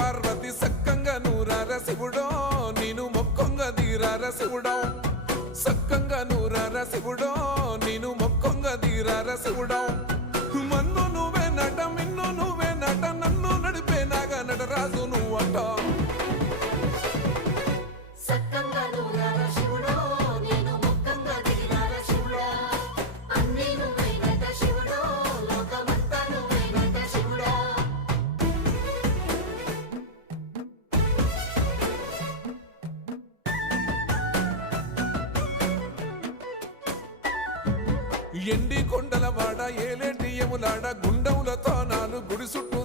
పార్వతి సక్కంగా నూరార శివుడో నేను మొక్కంగా తీరార శివుడో సక్కంగా నూరార శివుడో నేను మొక్కంగా తీరార శివుడో మన్ను నువ్వే నట మిన్ను నువ్వే నట నన్ను నడిపే నాగా నటరాజు నువ్వట ఎండి కొండల వాడ ఏలేటి యములాడ గుండములతో నాలు గుడి చుట్టూ